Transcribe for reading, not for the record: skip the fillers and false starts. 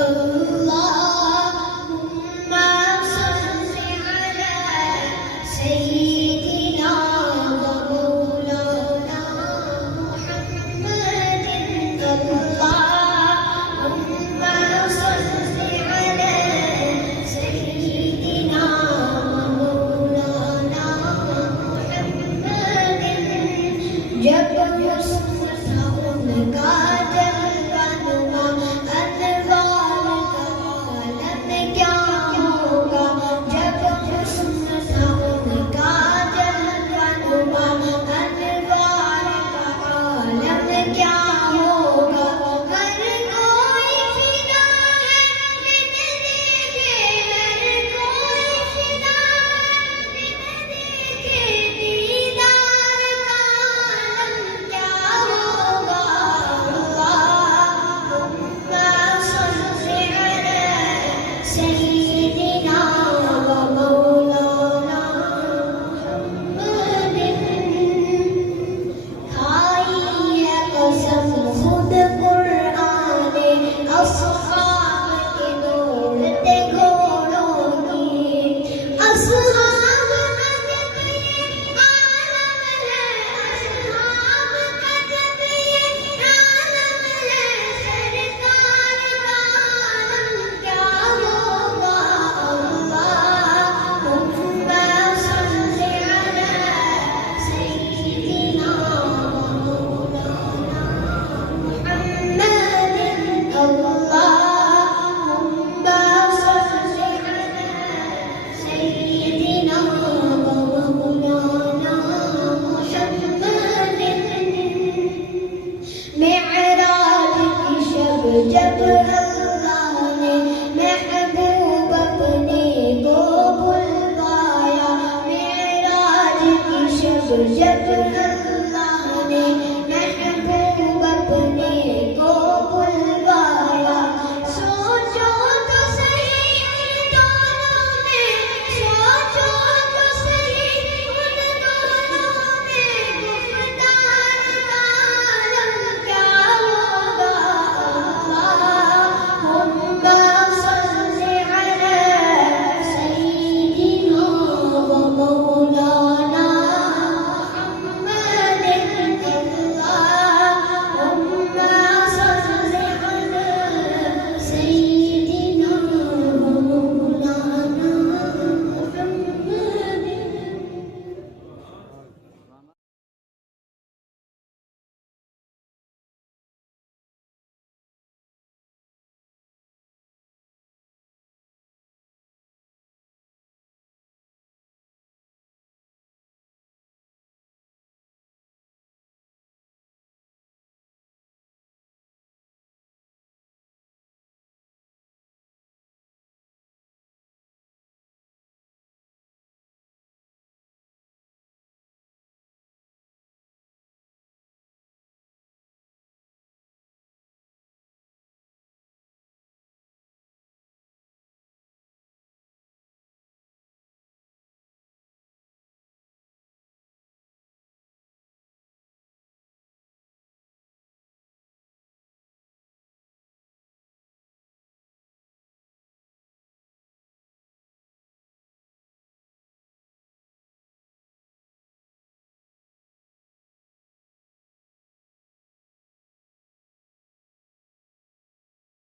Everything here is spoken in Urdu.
اللهم صل على سيدنا ومولانا محمد اللهم صل على سيدنا ومولانا محمد جب حسن تھا ان کا جلوہ نما انوار کا عالم کیا ہوگا جب حسن تھا ان کا جلوہ نما انوار کا عالم کیا ہوگا ہر کوئی فدا ہے بن دیکھے ہر کوئی فدا ہے بن دیکھے دیدار کا عالم کیا ہوگا اللهم صل على سيدنا ومولانا محمد کھائی ہے قسم خود قرآن اصحاب کے دوڑتے گھوڑوں کی اصحاب کا جب یہ عالم ہے اصحاب کا جب یہ عالم ہے سرکار کا عالم کیا ہوگا اللهم صل على سيدنا ومولانا محمد اللهم صل على سيدنا ومولانا محمد معراج کی شب جب